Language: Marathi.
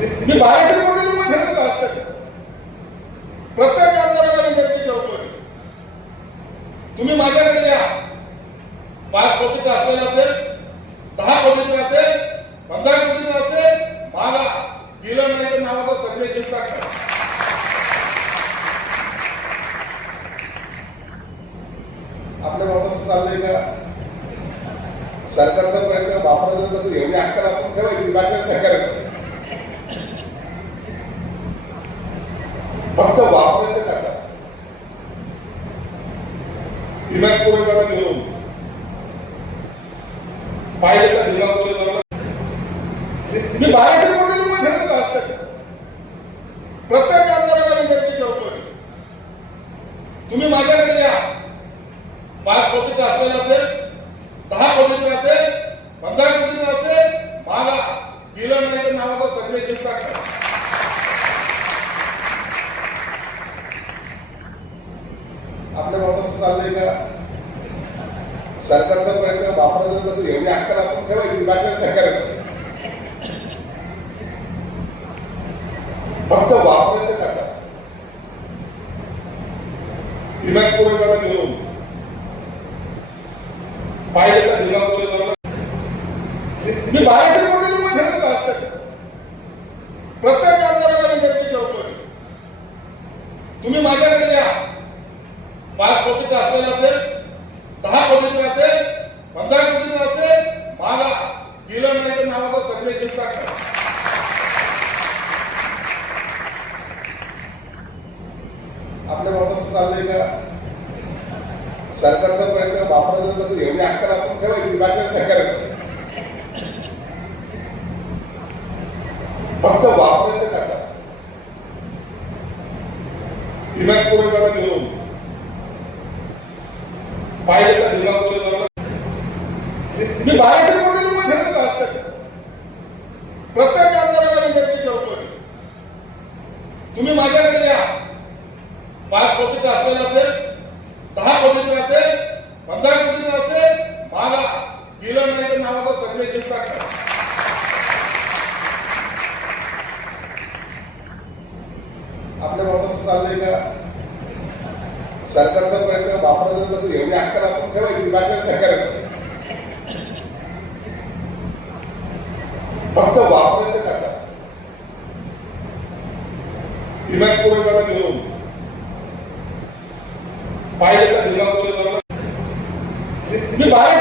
मी बाहेरच्या कोणी ठरवत असतात. प्रत्येक आमदाराला विनंती करतोय, तुम्ही माझ्याकडे या. 5 कोटीचा असलेला असेल, 10 कोटीचा असेल, 15 कोटीचा असेल, मला दिलं नाही तर नावाचा संदेश करा. आपल्या बाबत चाललंय का? सरकारचा पैसा वापरायचा कसं एवढी अक्कल आपण ठेवायची, बाकी काय करायचं? फक्त वापरायचं कसा? दिमागपुरेला घेऊन पाहिजे तर दिमागपुरेला मी बाहेरच्या कोणी ठरवत असतात. प्रत्येक आमदाराला विनंती करतोय, तुम्ही माझ्याकडे या. 5 कोटीचा असलेला असेल, 10 कोटीचा असेल, 15 कोटीचा असेल, मला दिलं नाही तर नावाचा संदेश करा. आपल्या बाबत चाललंय का? सरकारचा पैसा वापरायचा कसं एवढी अक्कल आपण ठेवायची, बाकी काय करायचं? फक्त वापरायचं कसा? दिमागपुरेला घेऊन पाहिजे तर दिमागपुरेला मी बाहेरच्या कोणी ठरवत असतात. प्रत्येक आमदाराला विनंती करतोय, तुम्ही माझ्याकडे या. 5 कोटीचा असलेला असेल, 10 कोटीचा असेल, 15 कोटीचा असेल, मला दिलं नाही तर नावाचा संदेश करा. आपल्या बाबत चाललंय का? सरकारचा पैसा वापरायचा कसं एवढी अक्कल आपण ठेवायची, बाकी काय करायचं? फक्त वापरायचं कसा? दिमागपुरेला घेऊन पाहिजे तर दिमागपुरेला मी बाहेरच्या कोणी ठरवत असतात. प्रत्येक आमदाराला विनंती करतोय, तुम्ही माझ्याकडे या. 5 कोटीचा असलेला असेल, 10 कोटीचा असेल, 15 कोटीचा असेल, मला दिलं नाही तर नावाचा संदेश करा. आपल्या बाबत चाललंय का? सरकारचा पैसा वापरायचा कसं एवढी अक्कल आपण ठेवायची, बाकी काय करायचं? फक्त वापरायचं कसा? दिमागपुरेला घेऊन पाहिजे तर दिमागपुरेला मी बाहेर